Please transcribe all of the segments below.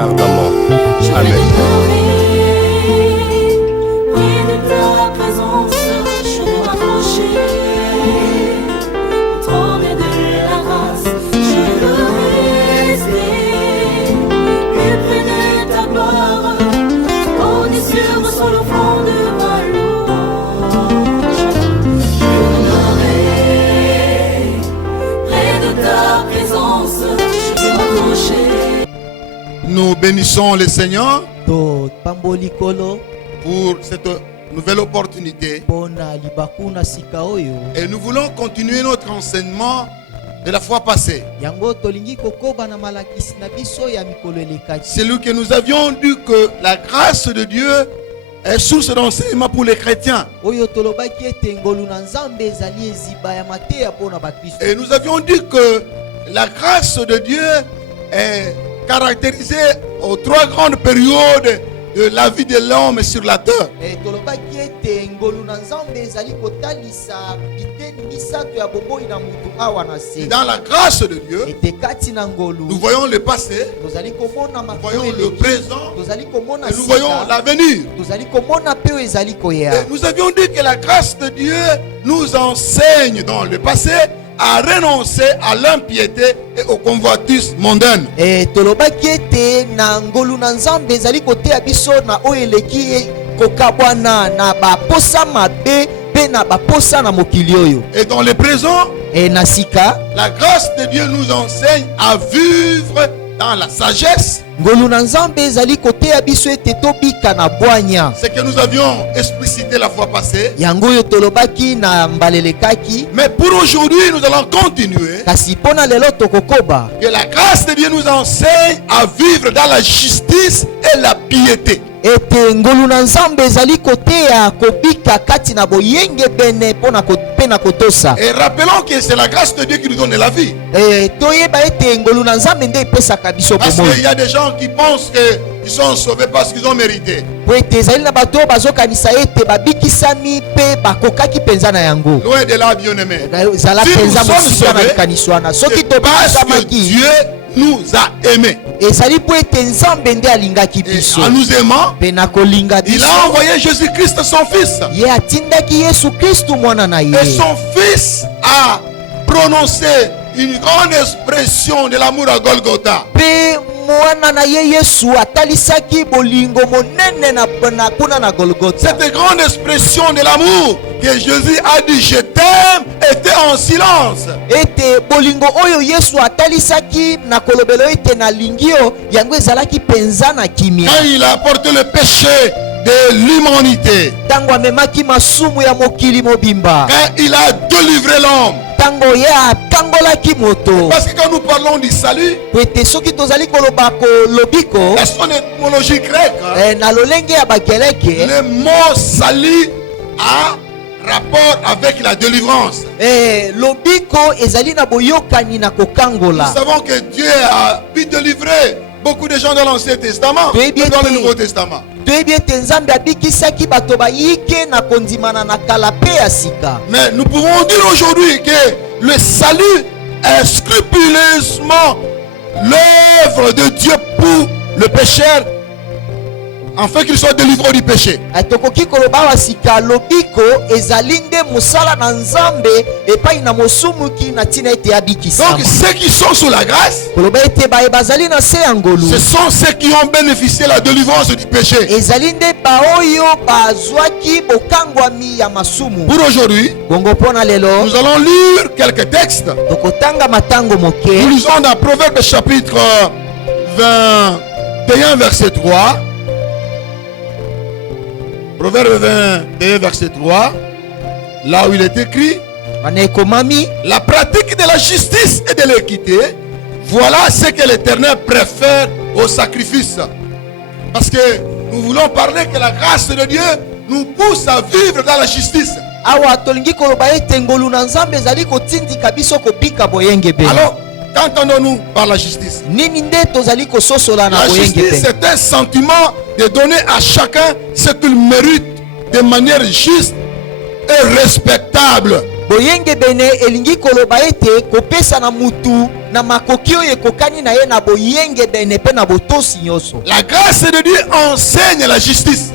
ardemment. Amen. Nous bénissons le Seigneur pour cette nouvelle opportunité et nous voulons continuer notre enseignement de la fois passée. C'est lui que nous avions dit que la grâce de Dieu est source d'enseignement pour les chrétiens. Et nous avions dit que la grâce de Dieu est caractérisée aux trois grandes périodes de la vie de l'homme sur la terre. Dans la grâce de Dieu, nous voyons le passé, nous voyons le présent, et nous voyons l'avenir. Et nous avions dit que la grâce de Dieu nous enseigne dans le passé à renoncer à l'impiété et aux convoitises mondaines. Et dans le présent, la grâce de Dieu nous enseigne à vivre dans la sagesse. C'est que nous avions explicité la fois passée. Mais pour aujourd'hui, nous allons continuer. Que la grâce de Dieu nous enseigne à vivre dans la justice et la piété. Et rappelons que c'est la grâce de Dieu qui nous donne la vie. Parce qu'il y a des gens qui pensent qu'ils sont sauvés parce qu'ils ont mérité. Loin de là, bien-aimé. Si nous sommes sauvés, c'est parce que Dieu nous a aimés. Et en nous aimant, il a envoyé Jésus-Christ son Fils. Et son Fils a prononcé une grande expression de l'amour à Golgotha. Cette grande expression de l'amour que Jésus a dit je t'aime était en silence. Quand il a porté le péché de l'humanité, quand il a délivré l'homme. Parce que quand nous parlons du salut, la son étymologie grecque, le mot salut a rapport avec la délivrance. Nous savons que Dieu a pu délivrer beaucoup de gens dans l'Ancien Testament et dans le Nouveau Testament. Mais nous pouvons dire aujourd'hui que le salut est scrupuleusement l'œuvre de Dieu pour le pécheur, afin qu'il soit délivré du péché. Donc ceux qui sont sous la grâce, ce sont ceux qui ont bénéficié de la délivrance du péché. Pour aujourd'hui, nous allons lire quelques textes. Nous lisons dans Proverbes chapitre 21 verset 3. Proverbe 21 verset 3, là où il est écrit: la pratique de la justice et de l'équité, voilà ce que l'Éternel préfère au sacrifice. Parce que nous voulons parler que la grâce de Dieu nous pousse à vivre dans la justice. Alors, qu'entendons-nous par la justice? La justice, c'est un sentiment de donner à chacun ce qu'il mérite de manière juste et respectable. boyenge bene elingi koloba ete kopesa na mutu na makoki oyo ekokani na ye na boyenge bene pe na botosi nyonso. La grâce de Dieu enseigne la justice.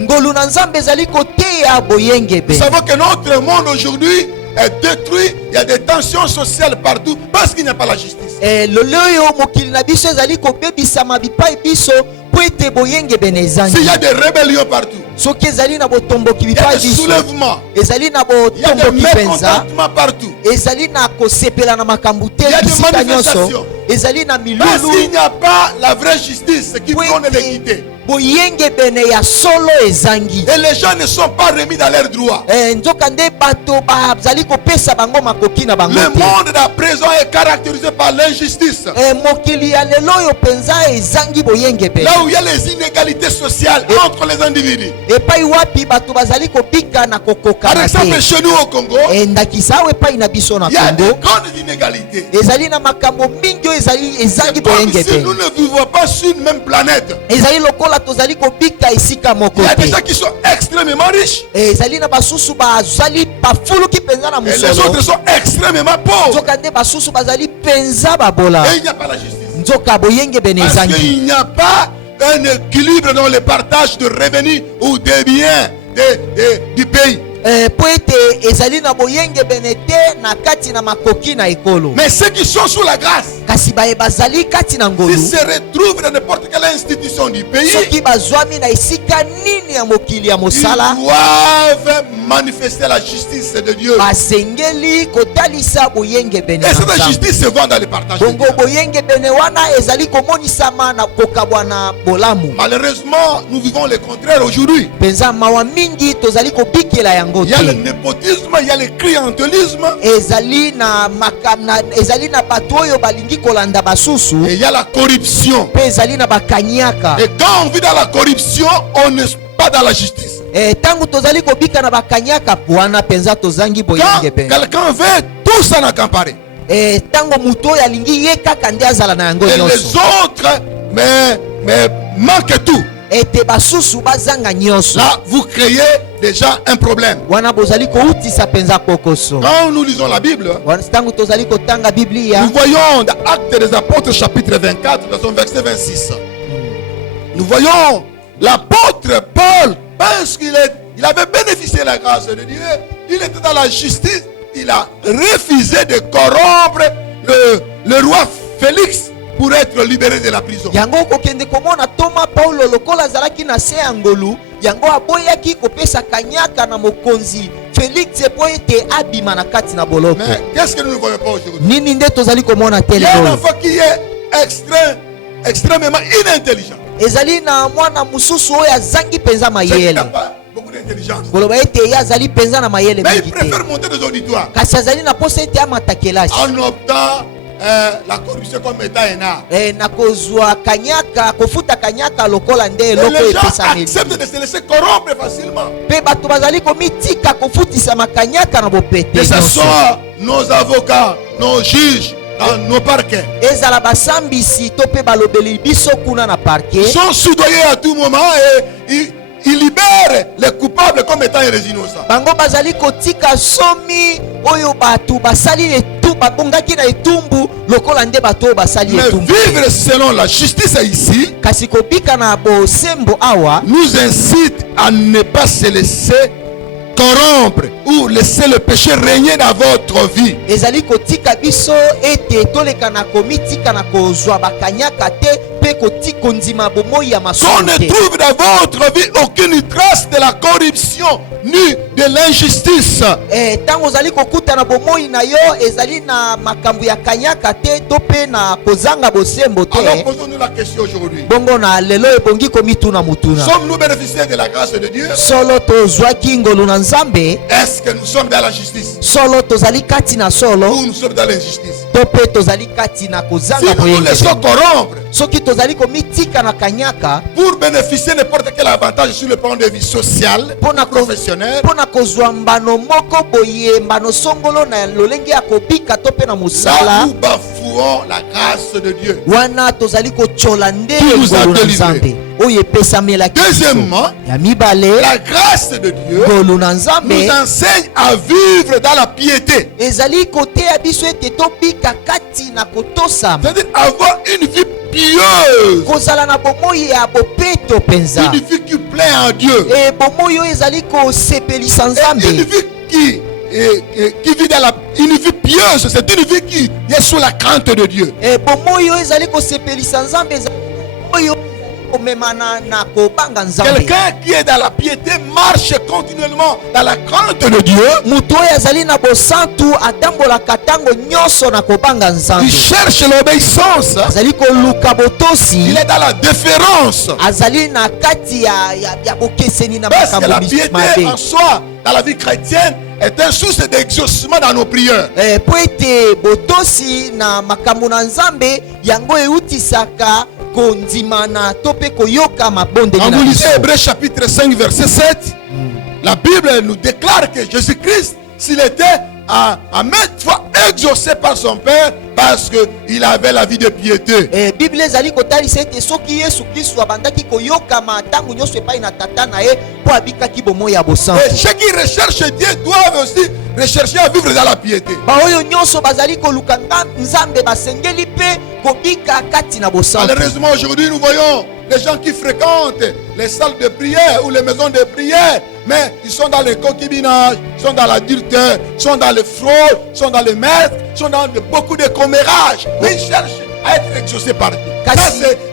Ngolu na Nzambe ezali koteya boyenge bene. Nous savons que notre monde aujourd'hui est détruit. Il y a des tensions sociales partout parce qu'il n'y a pas la justice. Lelo oyo mokili na biso ezali kobebisama bipai biso po ete boyenge bene ezangi. S'il y a des rébellions partout, soki ezali na botomboki il y a bipai des biso, soulèvements, ezali na il y a des botomboki penza, mécontentements partout, ezali na kosepela na makambo te il y a des bisika nyonso, manifestations. ezali na Parce qu'il milulu n'y a pas la vraie justice qui po donne ete l'équité. boyenge bene ya solo ezangi. Et les gens ne sont pas remis dans leurs droits. Nzoka nde bato bazali kopesa bango makoki na bango Le te. monde à présent est caractérisé par l'injustice. Mokili ya lelo oyo penza ezangi boyenge bene. Là où il y a les inégalités sociales entre les individus. Epai wapi bato bazali kobika na Par kokokana exemple, te. chez nous au Congo, Ndakisa awa epai na biso na il y a des Congo grandes inégalités. ezali na makambo mingi oyo ezangi C'est comme boyenge si nous bene. ne vivons pas sur une même planète. Ezali lokola tozali kobika esika moko Il y a des gens te. qui sont extrêmement riches Ezali na basusu bazali bafuluki penza na et les autres musolo. sont extrêmement pauvres. Nzoka nde basusu bazali penza babola. Et il n'y a pas la justice. Nzoka boyenge bene Parce ezangi. qu'il n'y a pas un équilibre dans le partage de revenus ou des biens du pays. Po ete ezali na boyenge bene te na kati na makoki na ekolo. Mais ceux qui sont sous la grâce, Kasi baye bazali kati na ngolu. s'ils se retrouvent dans n'importe quelle institution du pays, Soki bazwami na esika nini ya mokili ya ils mosala, doivent manifester la justice de Dieu. basengeli kotalisa boyenge bene Et na cette Nzambe. justice se vend dans le partage de Bongo Dieu. boyenge bene wana ezali komonisama na kokabwa na bolamu. Malheureusement, nous vivons le contraire aujourd'hui. Penza mawa mingi tozali kobikela yango Il y a le te. népotisme, il y a le clientélisme Ezali na ezali na bato oyo balingi kolanda basusu, et il y a la corruption. pe ezali na bakanyaka. Et quand on vit dans la corruption, on n'est pas dans la justice. Tangu tozali kobika na bakanyaka wana penza tozangi Quand boyenge bene. quelqu'un veut tout s'en accaparer, Tango muto oyo alingi ye kaka nde azala na yango et les nyonso, autres mais manquent tout. ete basusu bazanga nyonso, Là, vous créez déjà un problème. wana bozali koutisa penza kokoso. Quand nous lisons la Bible, Tango tozali kotanga Biblia, nous voyons dans Actes des Apôtres chapitre 24, dans son verset 26. Nous voyons l'apôtre Paul, parce qu'il avait bénéficié de la grâce de Dieu, il était dans la justice, il a refusé de corrompre le roi Félix pour être libéré de la prison. yango kokende komona Toma Paulo lokola azalaki na se ya ngolu, yango aboyaki kopesa kanyaka na mokonzi Félix po ete abima na kati na boloko. Mais qu'est-ce que nous ne voyons pas aujourd'hui? Nini nde tozali komona Il y tele a un oyo? enfant qui est extrêmement inintelligent. Ezali na mwana mususu oyo azangi penza C'est qu'il mayele. n'a pas beaucoup d'intelligence. Koloba ete ye azali penza na mayele Mais il mingi te. préfère monter des auditoires Kasi azali na posa ete amata kelasi. en optant la corruption comme état un art. Na kozwa kanyaka, kofuta kanyaka lokola nde Et eloko les gens epesameli. acceptent de se laisser corrompre facilement. Pe bato bazali komitika kofutisama kanyaka na bopete Que ce nyonso. soit nos avocats, nos juges, dans nos parquets. Ezala basambisi to pe balobeli biso kuna na Ils parquet. sont soudoyés à tout moment et ils libèrent les coupables comme étant les innocents. Bango bazali kotika somi oyo bato basali etu babongaki na etumbu lokola nde bato oyo basali Mais etumbu. vivre selon la justice ici Kasi kobika na bosembo awa nous incite à ne pas se laisser corrompre ou laisser le péché régner dans votre vie. ezali kotika biso ete toleka na komitika na kozwa bakanyaka te pe kondima bomoi ya Qu'on masumu ne te. trouve dans votre vie aucune trace de la corruption ni de l'injustice. Ntango ozali kokuta na bomoi na yo ezali na makambo ya kanyaka te to pe na kozanga bosembo Alors te. posons-nous la question aujourd'hui. Bongo na lelo ebongi komituna mutuna. Sommes-nous bénéficiaires de la grâce de Dieu? Solo tozwaki ngolu na Nzambe, Est-ce que nous sommes dans la justice solo tozali kati na solo ou nous sommes dans l'injustice? to pe tozali kati na Si kozanga nous nous boyenge. laissons corrompre Soki tozali komitika na kanyaka pour bénéficier de n'importe quel avantage sur le plan de vie sociale, professionnel, mpona kozwa mbano moko boye mbano songolo na lolenge ya kobika to pe na là mosala, nous bafouons louons la grâce de Dieu wana tozali kochola nde qui nous a ngolu na délivrés. Nzambe oyo epesamelaki biso. Deuxièmement, ya mibale la grâce de Dieu ngolu na Nzambe nous enseigne à vivre dans la piété. ezali koteya biso ete tobika kati na kotosama, C'est-à-dire avoir une vie pieuse, kozala na bomoi ya bopeto penza, une vie qui plaît en Dieu, e bomoi oyo ezali kosepelisa et une Nzambe. vie qui vit dans une vie pieuse. C'est une vie qui est sous la crainte de Dieu. E bomoi oyo ezali kosepelisa Nzambe ezali oyo komemana na kobanga Nzambe. Quelqu'un qui est dans la piété marche continuellement dans la crainte de Dieu. Mutu oyo azali na bosantu atambolaka ntango nyonso na kobanga Nzambe. Il cherche l'obéissance. Azali koluka botosi. Il est dans la déférence. Azali na kati ya bokeseni na Parce que la makambo piété mabe. en soi, dans la vie chrétienne, est un source d'exaucement dans nos prières. Po ete botosi na makambo na Nzambe yango eutisaka kondimana to pe koyoka mabondeli Quand na vous lisez biso. Hébreux chapitre 5 verset 7, la Bible nous déclare que Jésus-Christ, s'il était à maintes fois exaucé par son Père, parce qu'il avait la vie de piété. Bible ezali kotalisa ete soki Yesu Kristo abandaki koyokama ntango nyonso epai na tata na ye po abikaki bomoi ya Et bosantu. ceux qui recherchent Dieu doivent aussi rechercher à vivre dans la piété. Baoyo nyonso bazali koluka Nzambe basengeli pe kobika kati na bosantu. Malheureusement, aujourd'hui, nous voyons les gens qui fréquentent les salles de prière ou les maisons de prière, mais ils sont dans le concubinage, ils sont dans l'adultère, ils sont dans le fraude, ils sont dans le meurtre, ils sont dans beaucoup de commérages. Mais ils cherchent à être exaucés par Dieu.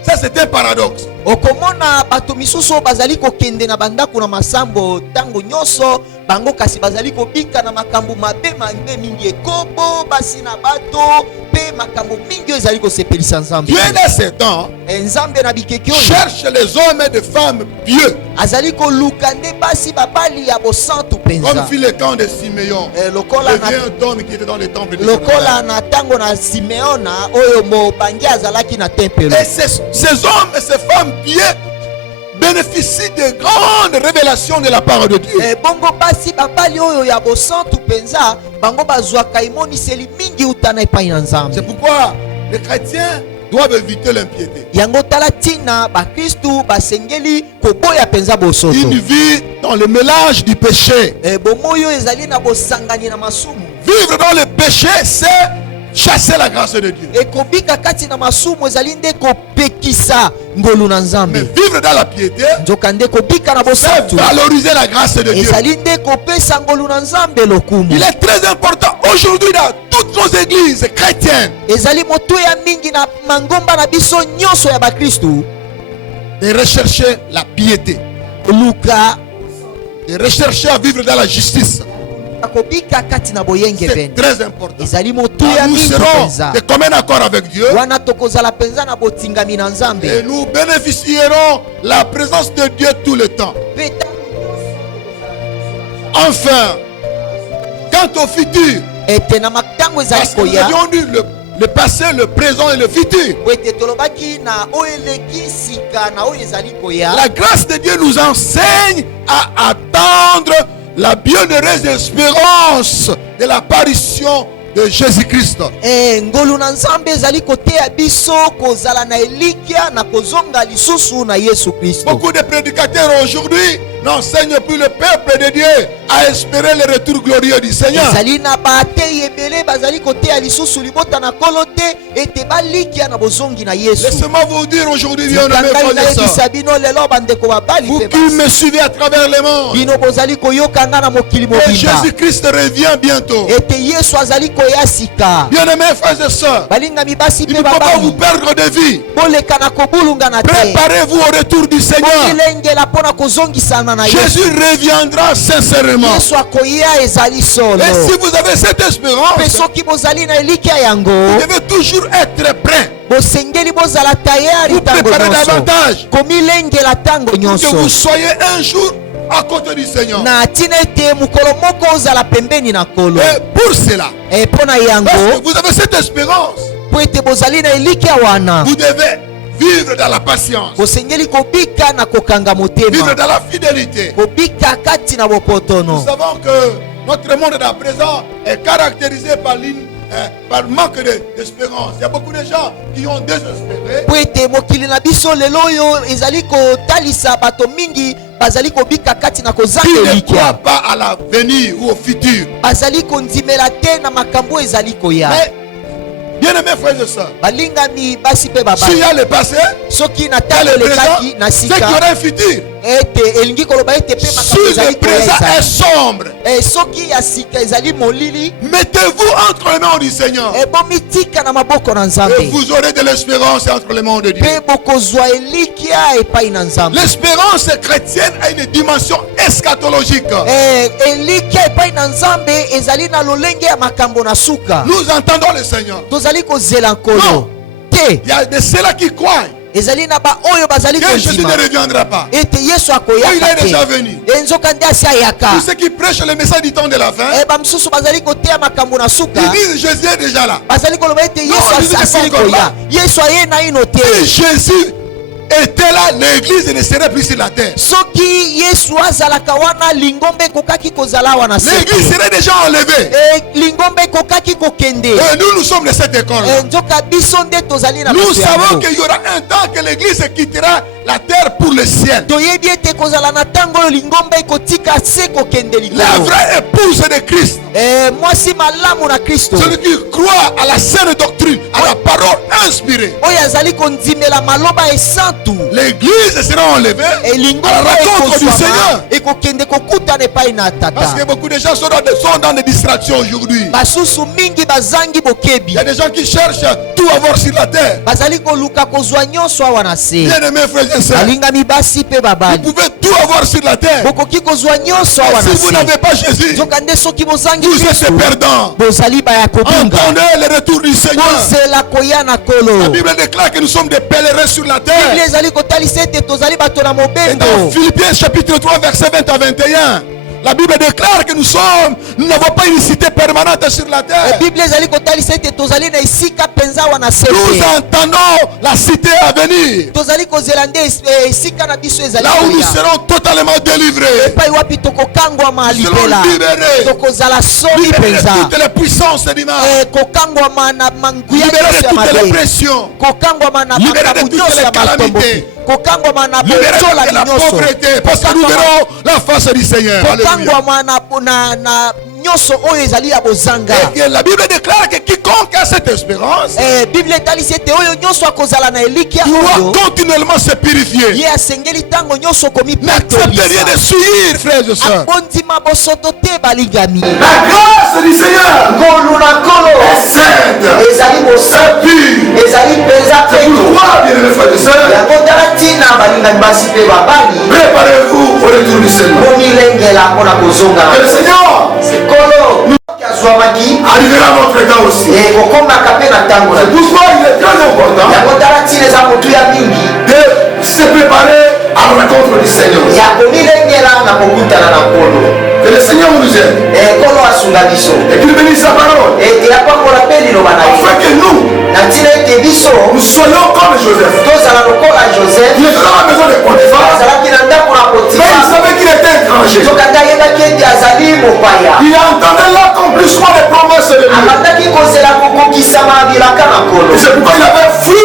Ça, c'est un paradoxe. Okomona bato misusu bazali kokende na bandako na masambo tango nyonso bango kasi bazali kobika na makambo mabe mange mingi ekobo basi na bato pe makambo mingi ezali kosepelisa Nzambe. Dieu dans ces temps Nzambe na bikeki oyo cherche les hommes et des femmes pieux, azali koluka nde basi babali ya bosantu comme penza. fit le camp de Siméon. Lokola Le na vieux homme qui était dans les temples de lokola na tango na Simeona oyo mobangi azalaki na tempelo. Et ces hommes et ces femmes pieux bénéficient de grandes révélations de la part de Dieu. Bongo basi babali oyo ya bosantu penza bango bazwaka imoniseli mingi utana epai na Nzambe. C'est pourquoi les chrétiens doivent éviter l'impiété. Yango tala tina bakristu basengeli koboya penza bosoto. Une vie dans le mélange du péché. Bomoyo ezali na bosangani na masumu. Vivre dans le péché, c'est chasser la grâce de Dieu. Ekobika kati na masumu ezali nde kopekisa ngolu na Mais Nzambe. vivre dans la piété, Nzoka nde kobika na c'est bosantu. valoriser la grâce de Dieu. Ezali nde kopesa ngolu na Nzambe lokumu. Il est très important aujourd'hui dans toutes nos églises chrétiennes Ezali motuya mingi na mangomba na biso nyonso ya bakristu de rechercher la piété, luka de rechercher à vivre dans la justice. akobika kati na boyenge C'est bene. très important. Ezali motuya Car nous mingi serons penza. de commun accord avec Dieu Wana tokozala penza na botingami na Nzambe. et nous bénéficierons la présence de Dieu tout le temps. Peta Enfin, quant au futur, ete na matango ezali parce que nous koya avions dit le passé, le présent et le futur. ete tolobaki na oyo eleki sika na oyo ezali koya. La grâce de Dieu nous enseigne à attendre la bienheureuse espérance de l'apparition de Jésus-Christ. Ngolu na Nzambe ezali koteya biso kozala na elikia na kozonga lisusu na Yesu Kristo. Beaucoup de prédicateurs aujourd'hui n'enseignent plus le peuple de Dieu à espérer le retour glorieux du Seigneur. Ezali na bateyi ebele bazali koteya lisusu libota na kolo te ete balikia na bozongi na Yesu. Laissez-moi vous dire aujourd'hui, bien-aimés frères et sœurs, Sabino lelo bandeko babali vous pe qui me suivez à travers le monde, bino bozali koyoka nga na mokili et mobimba Jésus-Christ revient bientôt. ete Yesu azali koya sika. Bien-aimés frères et sœurs, Balingami basi il pe ne faut pas vous babali perdre de vue. boleka na kobulungana te. Préparez-vous au retour du Seigneur. Bolengela mpona kozongisana na Yesu. Jésus reviendra sincèrement. Yesu akoya ezali solo. Et si vous avez cette Pe espérance, soki bozali na elikia vous yango devez toujours être prêt. bosengeli bozala tayari Vous tango préparez nyonso davantage komilengela tango que vous nyonso soyez un jour à côté du Seigneur. na tina ete mokolo moko ozala pembeni na kolo. Et pour cela, Mpo na parce yango que vous avez cette espérance, po ete bozali na elikia wana vous devez vivre dans la patience, bosengeli kobika na kokanga vivre motema, dans la fidélité. kobika kati na Nous bopotono. savons que notre monde à présent est caractérisé par par manque d'espérance. Il y a beaucoup de gens qui ont désespéré. Poete mokili na biso lelo yo ezali ko talisa bato mingi bazali ko bika kati na kozanga Qui ne elikia. croient pas à l'avenir ou au futur. Bazali ko ndimela te na makambo ezali ko ya. Mais bien aimés frères et sœurs, balingami basi pe baba. s'il y a le passé, Soki na il y a talo le le présent, kaki na c'est qu'il y sika. aura un futur. Ete elingi koloba ete pe makambo Si le ezali ko présent est ya. sombre, Soki ya sika ezali molili. mettez-vous entre les mains du Seigneur. Ebomitika na maboko na Et Nzambe. vous aurez de l'espérance entre les mains de Dieu. Pe bokozwa elikia epai na Nzambe. L'espérance chrétienne a une dimension eschatologique. Elikia epai na Nzambe ezali na lolenge ya makambo na suka. Nous entendons le Seigneur. Tozali kozela nkolo. Non. Te Il y a de ceux-là qui croient ezali na ba oyo bazali que Jésus kondima. ne reviendra pas. Ete Yesu Il akoyaka est déjà te. venu. Enzoka nde asi ayaka. Tous ceux qui prêchent le message du temps de la fin, Bamosusu bazali koteya makambo na suka. ils disent Jésus est déjà là. Bazali koloba ete Non, Yesu Jésus n'est asili pas encore koya. là. Yesu aye na ino te. Si Jésus était là, l'église ne serait plus sur la terre. Soki Yesu azalaka wana lingombe kokaki kozala wana se. L'église serait déjà enlevée. Lingombe kokaki kokende. Et nous sommes de cette école. Nzoka biso nde tozali na Nous bato savons yango. qu'il y aura un temps que l'église quittera la terre pour le ciel. Toyebi ete kozala na ntango oyo lingombe ekotika se kokende La likolo. vraie épouse de Christ, Mwasi malamu na Kristo celui qui croit à la saine doctrine, à la parole inspirée. oyo azali kondimela maloba esantu. L'église sera enlevée à la Lingombe rencontre du ekozwama Seigneur. ekokende kokutana epai na Parce que tata. beaucoup de gens sont dans des distractions aujourd'hui. Basusu mingi bazangi Il bokebi. y a des gens qui cherchent tout avoir sur la terre. Bazali koluka kozwa nyonso awa na se. Bien aimés frères et sœurs, balingami basi pe vous babali. pouvez tout avoir sur la terre. Bokoki kozwa nyonso awa Si na vous se. n'avez pas Jésus, Nzoka nde soki bozangi vous êtes Kristo perdants. bozali baya kobunga. Entendez le retour du Seigneur. Bozela koya na La kolo. Bible déclare que nous sommes des pèlerins sur la Biblia terre. ezali kotalisa ete tozali bato na Et mobembo. dans Philippiens chapitre 3 verset 20 à 21, la Bible déclare que nous n'avons pas une cité permanente sur la terre. Biblia ezali kotalisa ete tozali na esika penza wana se. Nous entendons la cité à venir, Tozali kozela nde esika na biso ezali là où nous koya. serons totalement délivrés. Epai wapi tokokangwama Nous serons libela. libérés. Tokozala soni Libérés de penza. toutes les puissances du mal. Kokangwama na manguya Libérés nyonso de ya toutes les mabe. pressions. Kokangwama na Libérés de makambo toutes nyonso les ya matombo. calamités. Kokangwama na Libérés botola de la nyonso. pauvreté. Parce que nous verrons la face du Seigneur. Alléluia. Kokangwama na nyonso oyo ezali ya bozanga. Et que la Bible déclare que quiconque a cette espérance Biblia etalisi ete oyo nyonso akozala na elikia doit oyo continuellement se purifier. ye asengeli ntango nyonso N'acceptez rien de souillir, frères et sœurs. akondima bosoto te balingami. La grâce du Seigneur ngolu na nkolo est sainte, ezali bosantu pure. ezali mpenza C'est peto. pourquoi, bien aimés frères et sœurs, yango tala ntina balingami basi mpe babali préparez-vous au retour du Seigneur. bomilengela mpona kozonga Que le Seigneur sekolo azwamaki arrivera à notre temps aussi. kokomaka mpe na ntango na C'est pourquoi il est très important yango tala ntina eza motu ya mingi de se préparer à la rencontre du Seigneur. ya komilengela na kokutana na nkolo. Que le Seigneur nous aide nkolo asunga biso et qu'il bénisse sa parole. ete apambola mpe liloba na ye Afin que nous na ntina ete biso soyons comme Joseph. tozala lokola joseph Il était dans la maison de Potiphar, azalaki na ndako na mais il potifa savait qu'il était étranger. soki ata ayebaki ete azali mopaya Il entendait l'accomplissement des promesses de Dieu. abandaki kozela kokokisama na bilaka na nkolo. Et c'est pourquoi il avait fui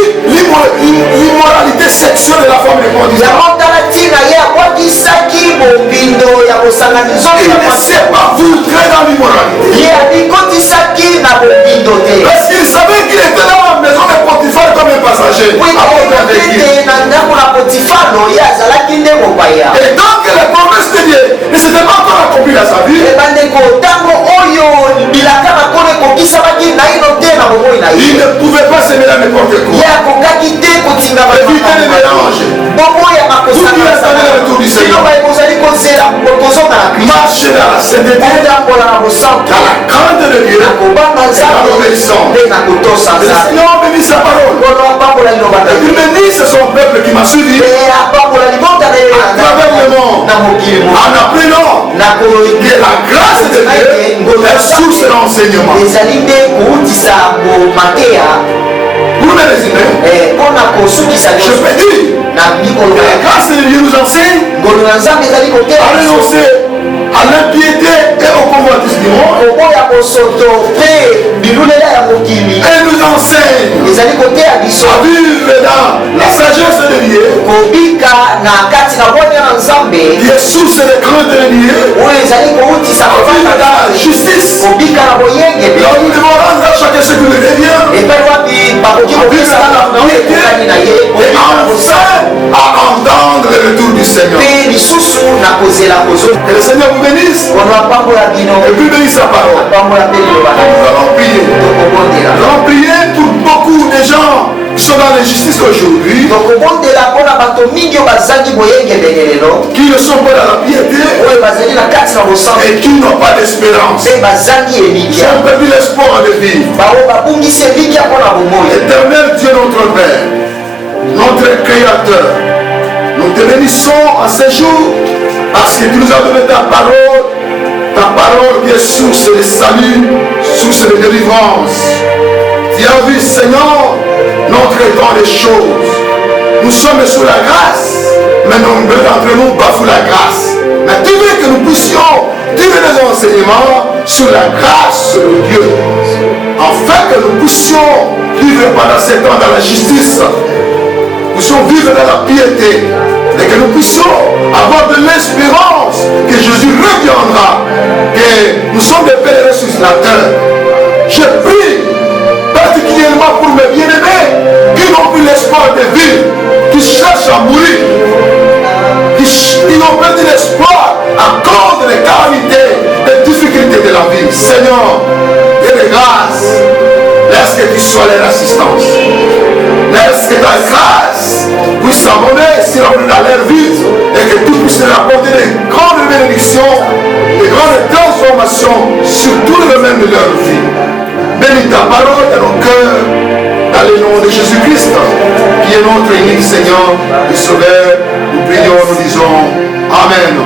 l'immoralité sexuelle de la femme de Potiphar. yango tala ntina ye abwakisaki mobindo ya kosangana nzoto Il ya ne s'est masi. pas voulu dans l'immoralité. ye abikotisaki na mobindo te Parce qu'il savait qu'il était dans la maison de Potiphar comme un passager. Avant d'être église. ete na ndako na potifano ye azalaki nde mopaya. Et donc les promesses de Dieu ne s'étaient pas encore accomplies dans sa vie. bandeko ntango oyo bilaka na nkolo ekokisamaki naino te na bomoi na Il ye ne pouvait pas se mêler à n'importe ye quoi. akokaki te kotinga Éviter les mélanges. bomoi ya Vous qui attendez le retour du Seigneur. makosanainoba ekozali kozela kozonga na kristo Marchez dans la sainteté, otambola na bosantu dans la crainte de Dieu, na kobanga et dans nzambe l'obéissance. mpe na kotosa Que le nzambe Seigneur bénisse sa parole. nkolo apambola liloba na Et qu'il ye bénisse son peuple qui m'a suivi mpe apambola libota na ye à travers le monde. na mokili En apprenant na que la grâce de Dieu est source d'enseignement. ezali nde koutisa bomateya Pour me résumer, mpona kosukisa je nyonso peux dire na mikolo que la grâce de Dieu nous enseigne ngolu na nzambe ezali à kotela biso renoncer à l'impiété et au convoitisme du monde. koboya bosoto mpe bilulela ya à vivre dans la sagesse de Dieu, qui est source de crainte de Dieu, à vivre dans la justice. Là, nous devons rendre à chacun ce que nous devient, à vivre dans la piété et enfin à entendre le retour du Seigneur. Que le Seigneur vous bénisse et puis bénisse sa parole. Nous allons prier. Nous allons prier pour beaucoup de gens qui sont dans l'injustice aujourd'hui, qui ne sont pas dans la piété et qui n'ont pas d'espérance. Ils ont perdu l'espoir de vivre. Éternel Dieu notre Père, notre Créateur, nous te bénissons en ce jour parce que tu nous as donné ta parole qui est source de salut, source de délivrance. Tu as vu, Seigneur, notre état des choses. Nous sommes sous la grâce, mais nombreux d'entre nous bafouent la grâce. Mais tu veux que nous puissions tirer des enseignements sur la grâce de Dieu, afin que nous puissions vivre pendant ces temps dans la justice, nous puissions vivre dans la piété, et que nous puissions avoir de l'espérance que Jésus reviendra, que nous sommes des pèlerins sur la terre. Je prie particulièrement pour mes bien-aimés qui n'ont plus l'espoir de vivre, qui cherchent à mourir, qui ont perdu l'espoir à cause des calamités, des difficultés de la vie. Seigneur, et de grâce, laisse que tu sois leur assistance. Laisse que ta grâce puisse s'abonner sur dans leur vie et que tu puisses leur apporter de grandes bénédictions, de grandes transformations sur tout le domaine de leur vie. Bénis ta parole dans nos cœurs, dans le nom de Jésus-Christ, qui est notre unique Seigneur et Sauveur. Nous prions, nous disons Amen.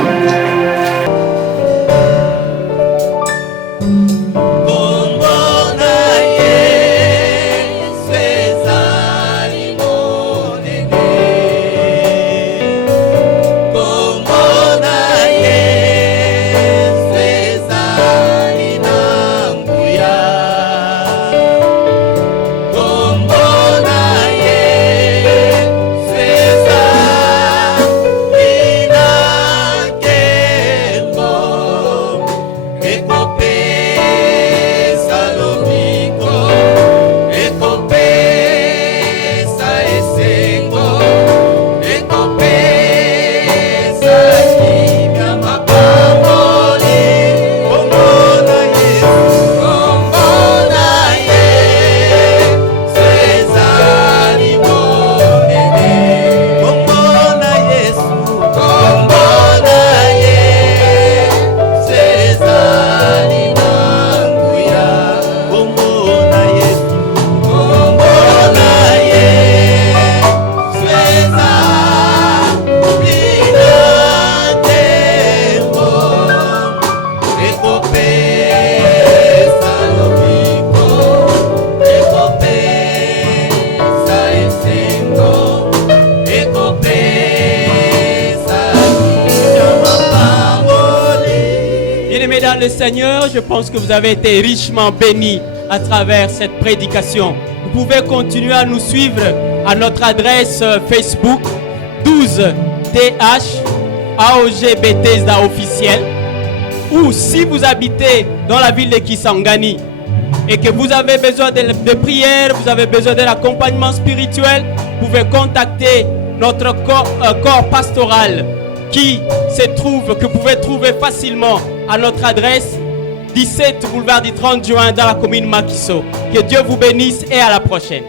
Le Seigneur, je pense que vous avez été richement bénis à travers cette prédication. Vous pouvez continuer à nous suivre à notre adresse Facebook 12TH AOGBTZA officiel, ou si vous habitez dans la ville de Kisangani et que vous avez besoin de prières, vous avez besoin de l'accompagnement spirituel, vous pouvez contacter notre corps pastoral que vous pouvez trouver facilement à notre adresse 17 boulevard du 30 juin dans la commune Makiso. Que Dieu vous bénisse et à la prochaine.